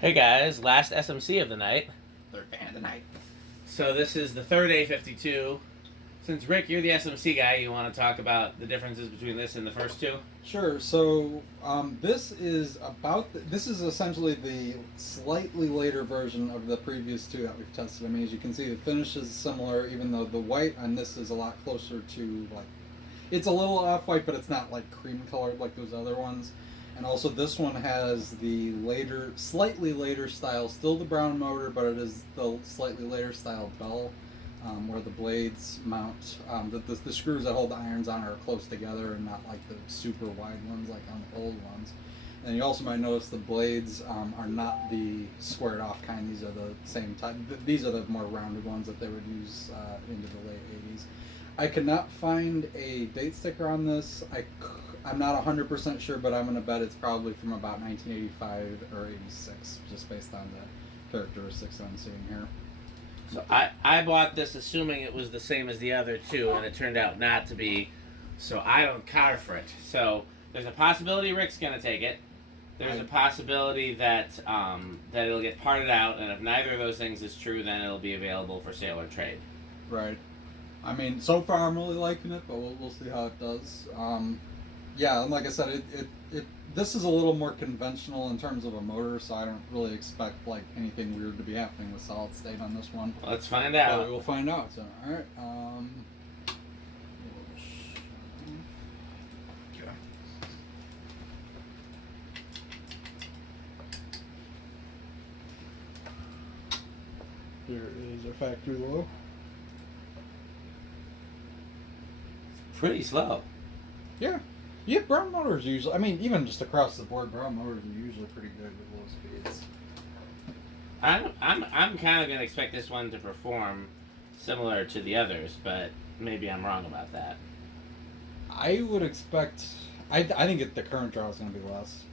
Hey guys, last SMC of the night. Third fan of the night. So this is the third A52. Since Rick, you're the SMC guy, you want to talk about the differences between this and the first two? Sure. So this is essentially the slightly later version of the previous two that we've tested. I mean, as you can see, the finish is similar, even though the white on this is a lot closer to like, it's a little off-white, but it's not like cream colored like those other ones. And also, this one has the later, slightly later style, still the brown motor, but it is the slightly later style bell, where the blades mount. The screws that hold the irons on are close together and not like the super wide ones like on the old ones. And you also might notice the blades are not the squared off kind. These are the same type. These are the more rounded ones that they would use into the late 80s. I could not find a date sticker on this. I'm not 100% sure, but I'm going to bet it's probably from about 1985 or 86, just based on the characteristics I'm seeing here. So I bought this assuming it was the same as the other two, and it turned out not to be, so I don't care for it. So there's a possibility Rick's going to take it. There's a possibility that that it'll get parted out, and if neither of those things is true, then it'll be available for sale or trade. Right. I mean, so far I'm really liking it, but we'll see how it does. Yeah, and like I said, this is a little more conventional in terms of a motor, so I don't really expect like anything weird to be happening with solid state on this one. Let's find out. But we'll find out. So, all right. Okay. Here is our factory low. Pretty slow. Yeah. Yeah, brown motors usually, I mean, even just across the board, brown motors are usually pretty good with low speeds. I'm kind of gonna expect this one to perform similar to the others, but maybe I'm wrong about that. I would expect, I think the current draw is going to be less.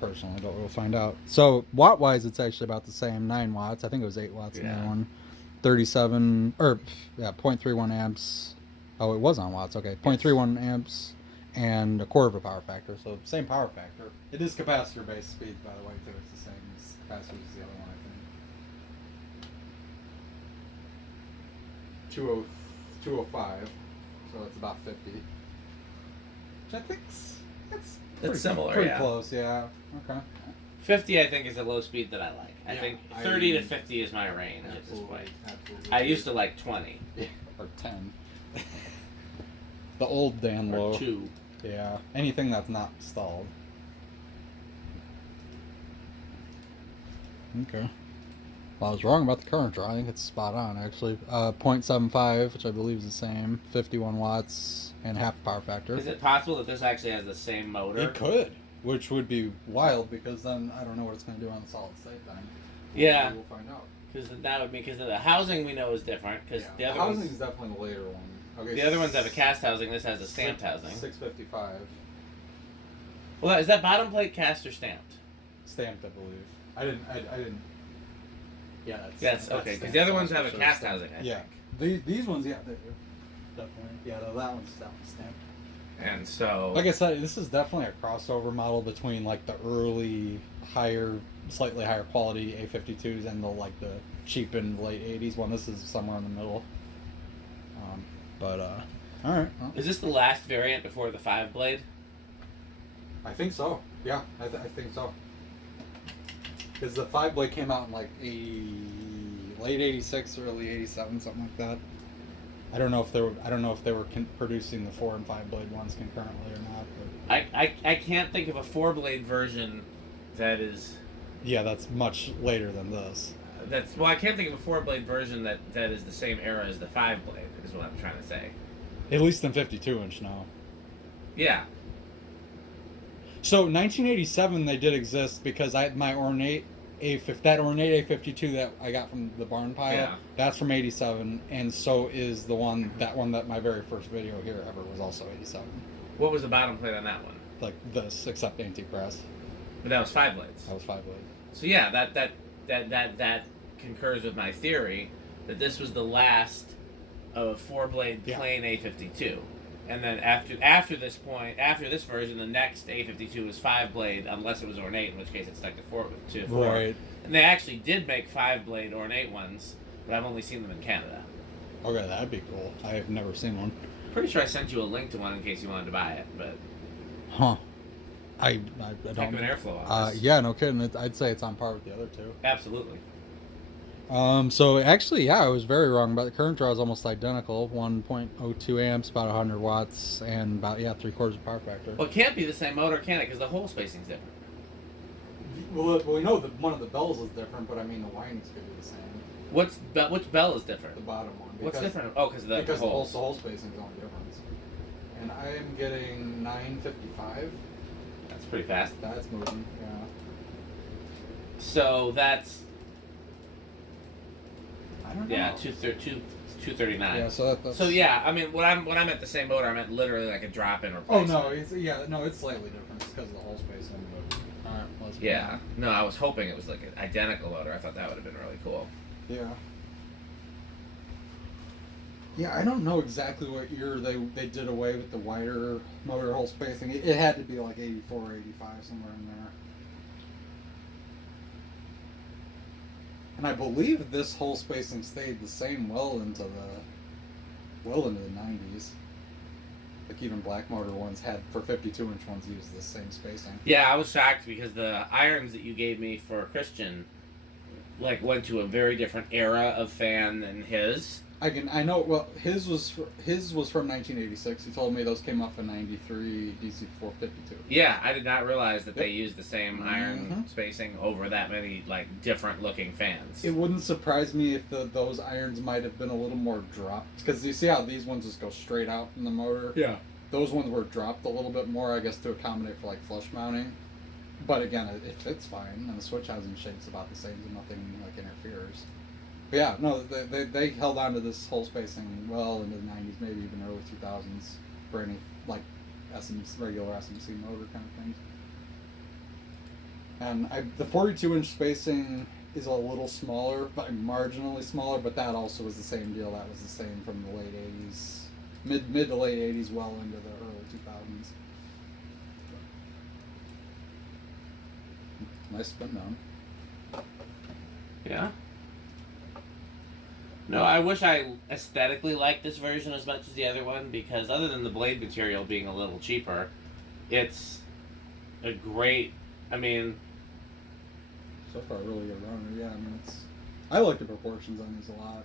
Personally, but we'll find out. So watt wise, it's actually about the same, 9 watts. I think it was 8 watts in that one. 37 or yeah, 0.31 amps. Oh, it was on watts. Okay, 0.31 amps. And a quarter of a power factor, so same power factor. It is capacitor-based speeds, by the way, too. It's the same as capacitor as the other one, I think. 205, so it's about 50. Which I think's It's similar, pretty yeah. close, yeah. Okay. 50, I think, is a low speed that I like. I think 30 to 50 is my range at this point. I used to like 20. Yeah, or 10. The old Dan low. Or 2. Yeah, anything that's not stalled. Okay. Well, I was wrong about the current draw. I think it's spot on, actually. 0.75, which I believe is the same. 51 watts and half power factor. Is it possible that this actually has the same motor? It could, which would be wild, because then I don't know what it's going to do on the solid state then. Yeah. We'll find out. Because that would be, because the housing we know is different. Because the other housing ones, is definitely the later one. Okay, the other ones have a cast housing. This has a stamped housing. 655. Well, is that bottom plate cast or stamped? Stamped, I believe. I didn't. Yeah, that's okay. Because the other ones have a cast housing. I think. These ones, yeah, they do. Definitely. Yeah, that one's stamped. And so, like I said, this is definitely a crossover model between like the early, slightly higher quality A52s and the cheapened late 80s one. This is somewhere in the middle. All right. Well, is this the last variant before the 5-blade? I think so. Yeah, I think so. Because the 5-blade came out in like late 86, early 87, something like that. I don't know if they were producing the 4 and 5-blade ones concurrently or not. But I can't think of a 4-blade version that is. Yeah, that's much later than this. I can't think of a 4-blade version that is the same era as the 5-blade. Is what I'm trying to say. At least in 52-inch now. Yeah. So 1987 they did exist, because my ornate ornate A52 that I got from the barn pile, that's from 87, and so is that one that my very first video here ever was also 87. What was the bottom plate on that one? Like this, except anti-press. But that was 5-blades. That was 5-blade. So yeah, that concurs with my theory that this was the last of a 4-blade plain A52. And then after this point, after this version, the next A52 was 5-blade, unless it was ornate, in which case it stuck to 4. Right. And they actually did make 5-blade ornate ones, but I've only seen them in Canada. Okay, that'd be cool. I have never seen one. Pretty sure I sent you a link to one in case you wanted to buy it, but Huh. I heck don't. of an airflow on this. Yeah, no kidding. I'd say it's on par with the other two. Absolutely. So actually, yeah, I was very wrong. But the current draw is almost identical: 1.02 amps, about 100 watts, and about 3/4 power factor. Well, it can't be the same motor, can it? Because the hole spacing's different. Well, we know that one of the bells is different, but I mean the windings could be the same. Which bell is different? The bottom one. What's different? Oh, because the holes. The hole spacing is the only difference. And I am getting 955. That's pretty fast. That's moving. Yeah. So that's I don't know. 239. Yeah. So that's. So yeah, I mean when I'm at the same motor, I'm at literally like a drop-in Oh replacement. no, it's slightly different. It's because of the hole spacing. But all right, let's. Yeah. No, I was hoping it was like an identical motor. I thought that would have been really cool. Yeah. Yeah, I don't know exactly what year they did away with the wider motor hole spacing. It had to be like 84 or 85, somewhere in there. And I believe this hole spacing stayed the same well into the 90s. Like even black motor ones had, for 52-inch ones, used the same spacing. Yeah, I was shocked because the irons that you gave me for Christian went to a very different era of fan than his. I know. Well, his was from 1986. He told me those came up in '93 DC 452. Yeah, I did not realize that they used the same iron Mhm. spacing over that many different looking fans. It wouldn't surprise me if those irons might have been a little more dropped, because you see how these ones just go straight out from the motor. Yeah. Those ones were dropped a little bit more, I guess, to accommodate for flush mounting. But again, it fits fine, and the switch housing shape's about the same, so nothing interferes. But yeah, no, they held on to this whole spacing well into the 90s, maybe even early 2000s, for any regular SMC motor kind of things. And the 42-inch spacing is a little smaller, but marginally smaller, but that also was the same deal. That was the same from the late 80s, mid to late 80s, well into the early 2000s. Nice spin down. Yeah. No, I wish I aesthetically liked this version as much as the other one, because other than the blade material being a little cheaper, it's a great, I mean... So far, really good runner. Yeah, I mean, I like the proportions on these a lot.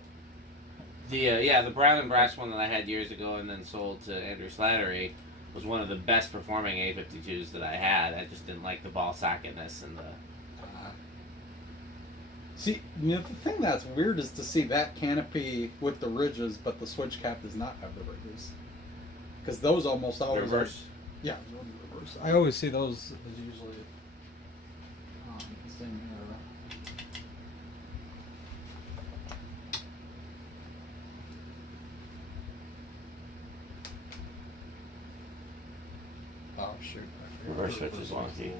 The brown and brass one that I had years ago and then sold to Andrew Slattery was one of the best performing A52s that I had. I just didn't like the ball socketness and the... See, the thing that's weird is to see that canopy with the ridges, but the switch cap does not have the ridges. Because those almost always reverse. Yeah, reverse. I always see those as usually the same era. Oh shoot! Reverse switch is wonky.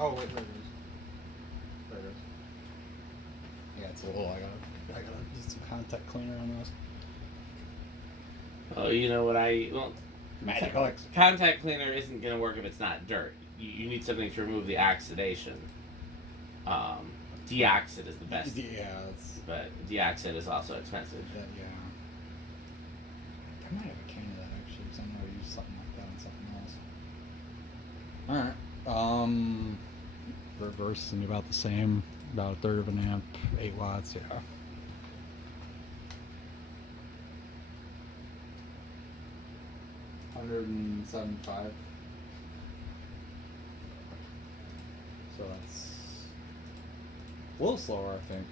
Oh wait, there it is. There it is. Yeah, it's a little. I gotta use some contact cleaner on those. Oh, you know what Magic Alex. Contact cleaner isn't going to work if it's not dirt. You need something to remove the oxidation. Deoxid is the best. Yeah, but deoxid is also expensive. Yeah. I might have a can of that actually, because I know I used something like that on something else. Alright. Reverse is gonna be about the same, about 1/3 of an amp, 8 watts, yeah. $175. So that's a little slower, I think.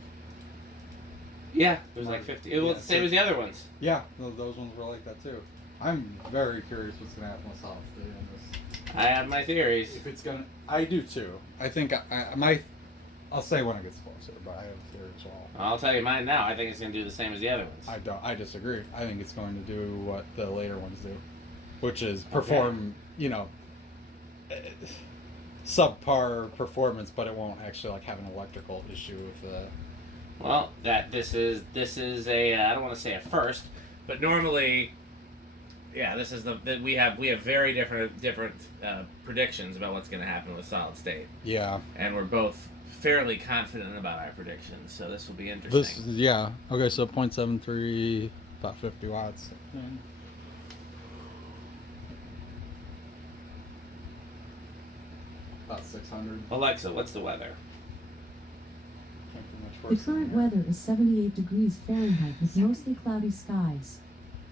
Yeah, it was 50. It was the same as the other ones. Yeah, those ones were like that too. I'm very curious what's gonna happen with solid state in this. I have my theories. If it's gonna, I do too. I think I'll say when it gets closer, but I have a theory as well. I'll tell you mine now. I think it's going to do the same as the other ones. I disagree. I think it's going to do what the later ones do. which is perform, you know, subpar performance, but it won't actually like have an electrical issue with that. Well, this is a I don't want to say a first, but normally, yeah, this is we have very different predictions about what's going to happen with solid state. Yeah. And we're both fairly confident about our predictions, so this will be interesting. Yeah. Okay, so 0.73, about 50 watts. About 600. Alexa, what's the weather? The current weather is 78 degrees Fahrenheit with mostly cloudy skies.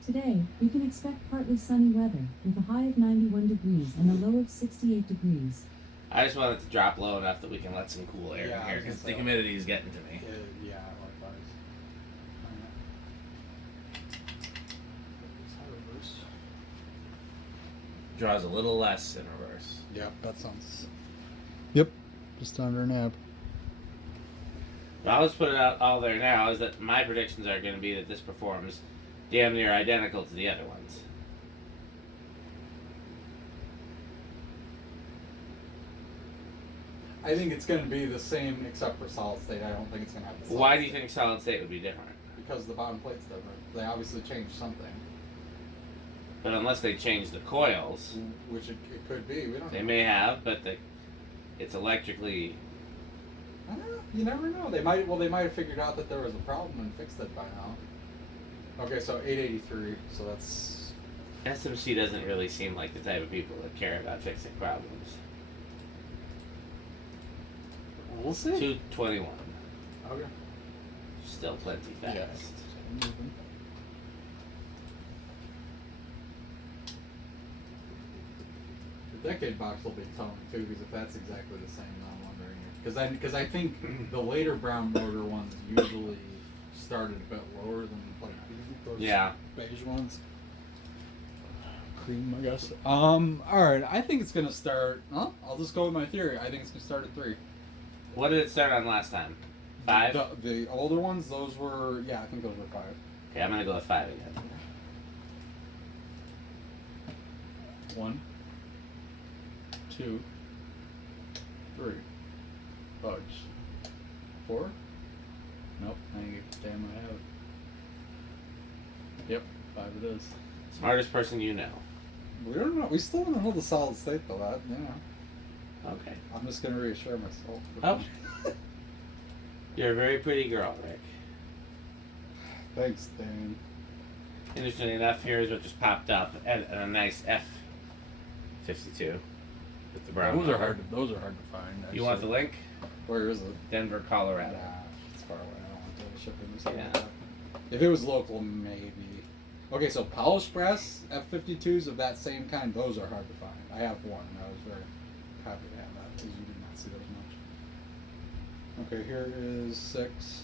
Today, we can expect partly sunny weather with a high of 91 degrees and a low of 68 degrees. I just want it to drop low enough that we can let some cool air in here because the humidity is getting to me. Yeah, likewise. Draws a little less in reverse. Yep, that sounds. Yep, just under an amp. Well, I'll just put it out all there now is that my predictions are going to be that this performs damn near identical to the other ones. I think it's going to be the same except for solid state. I don't think it's going to have the solid Why do you state. think solid state would be different? Because the bottom plate's different. They obviously changed something. But unless they change the coils, Which it could be. We don't they know. may have, but it's electrically. I don't know. You never know. They might have figured out that there was a problem and fixed it by now. Okay, so 883. So that's SMC doesn't really seem like the type of people that care about fixing problems. we'll see. 221. Okay. Still plenty fast. Yeah. The decade box will be tone too, because if that's exactly the same, I'm wondering. Because I think the later brown motor ones usually started a bit lower than like those beige ones. Cream, I guess. All right. I think it's gonna start. I'll just go with my theory. I think it's gonna start at 3. What did it start on last time? 5? The older ones, those were I think those were 5. Okay, I'm gonna go with 5 again. 1, 2, 3. Fudge. 4? Nope. I think damn I have. Yep, 5 it is. Smartest person you know. We don't know. We still don't know the solid state though. That Okay. I'm just gonna reassure myself. Oh. You're a very pretty girl, Rick. Thanks, Dan. Interestingly enough, here's what just popped up at a nice F52 with the brown. Those are cover. hard. Those are hard to find. Actually. You want the link? Where is it? Denver, Colorado. Nah, it's far away. I don't want to ship it or something Yeah. like that. If it was local, maybe. Okay, so polished brass F52s of that same kind, those are hard to find. I have one, and I was very happy to have that because you did not see those much. Okay, here is 6,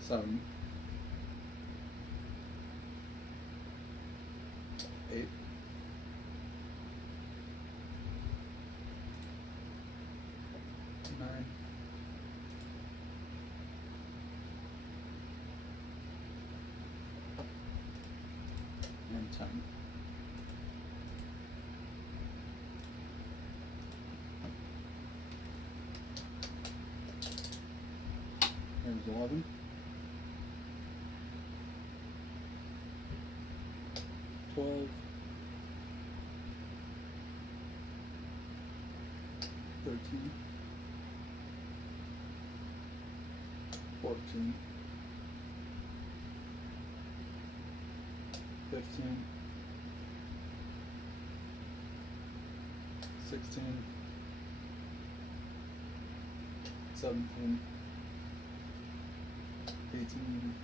7, 8, 9, and 10. There's 11. 12. 13. 14. 15. 16. 17. 18.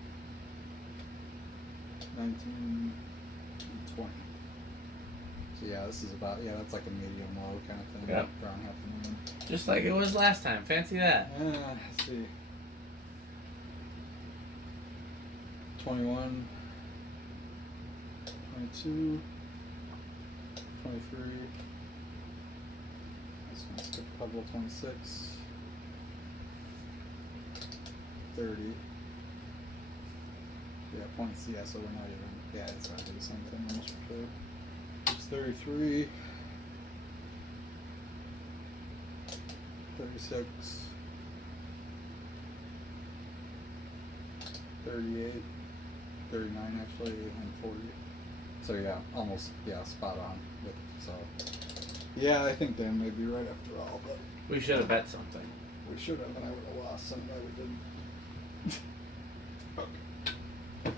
19. And 20. So yeah, this is about, that's like a medium low kind of thing. Yep. Around half a million. Just like it was last time. Fancy that. Let's see. 21, 22, 23. This one's skip a couple. 26, 30. Yeah, points. Yeah, so we're not even. Yeah, it's gonna do the same thing almost for sure. It's 33, 36, 38, 39 actually, and 40. So yeah, almost, yeah, spot on. So yeah, I think Dan may be right after all, but We should have bet something. we should have, and I would have lost. I'm glad we didn't. Okay.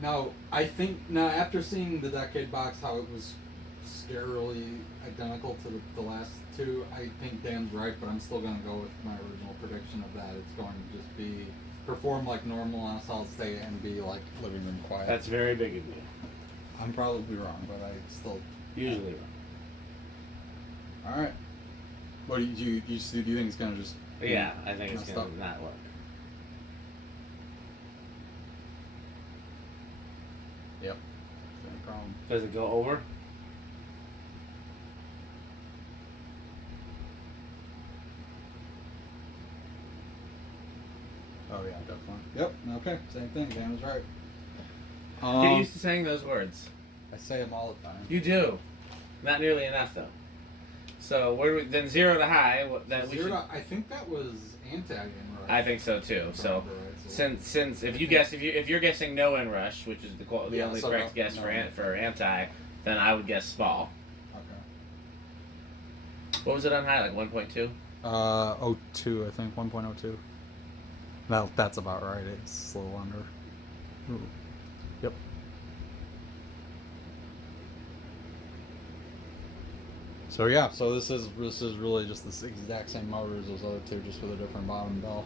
Now, I think, now after seeing the Decade box, how it was scarily identical to the last two, I think Dan's right, but I'm still going to go with my original prediction of that. It's going to just be perform like normal on a solid state and be like living room quiet. That's very big of you. I'm probably wrong, but I still Usually wrong. All right. What do you think it's gonna just? Yeah, I think it's messed gonna up? not work. Yep. Same problem. Does it go over? Oh yeah, definitely. Yep. Okay. Same thing. Dan was right. Get used to saying those words. I say them all the time. You do. Not nearly enough though. So where do we, then 0 to high? Then we should, I think that was anti-inrush. I think so too. So since if you're guessing no inrush, which is the Yeah, only so correct guess no. for anti, then I would guess small. Okay. What was it on high? Like 1.2? 02, I think 1.02. Well, that's about right. It's a little under. Ooh. Yep. So yeah, so this is really just this exact same motor as those other two, just with a different bottom bell.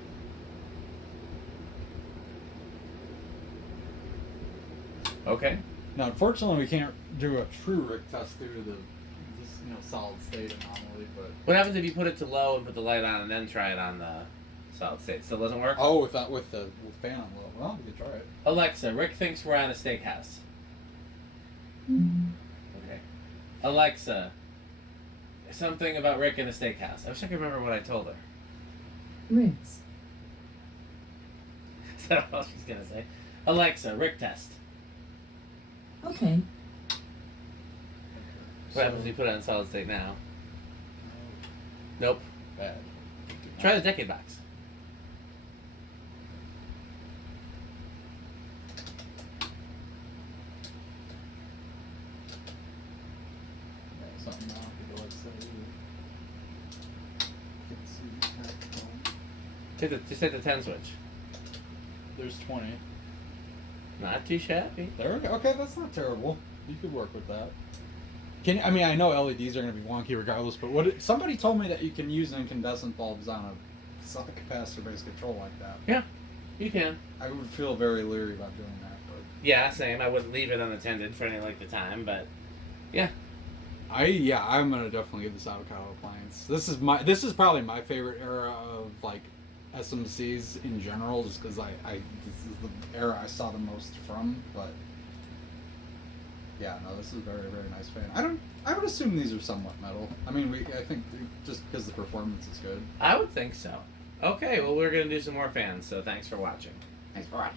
Okay. Now, unfortunately, we can't do a true Rick test due to the solid state anomaly. But What happens if you put it to low and put the light on and then try it on the solid state? Still doesn't work? oh, with the fan on low. Well, we could try it. Alexa, Rick thinks we're on a steakhouse. Mm. Okay. Alexa, something about Rick in a steakhouse. I wish I could remember what I told her. Rick's. Is that all she's gonna say? Alexa, Rick test. Okay. What happens if you put it on solid state now? Nope. Bad. Try the decade box. Yeah, something now. People like say. Just hit the 10 switch. There's 20. Not too shabby. There we go. Okay, that's not terrible. You could work with that. I mean, I know LEDs are going to be wonky regardless, but somebody told me that you can use incandescent bulbs on a capacitor-based control like that. Yeah, you can. I would feel very leery about doing that. But Yeah, same. I wouldn't leave it unattended for any length of time, but yeah. I'm gonna definitely get this avocado appliance. This is probably my favorite era of like SMCs in general, just because this is the era I saw the most from. But yeah, no, this is a very, very nice fan. I would assume these are somewhat metal. I mean, I think just because the performance is good. I would think so. Okay, well, we're going to do some more fans, so thanks for watching. Thanks for watching.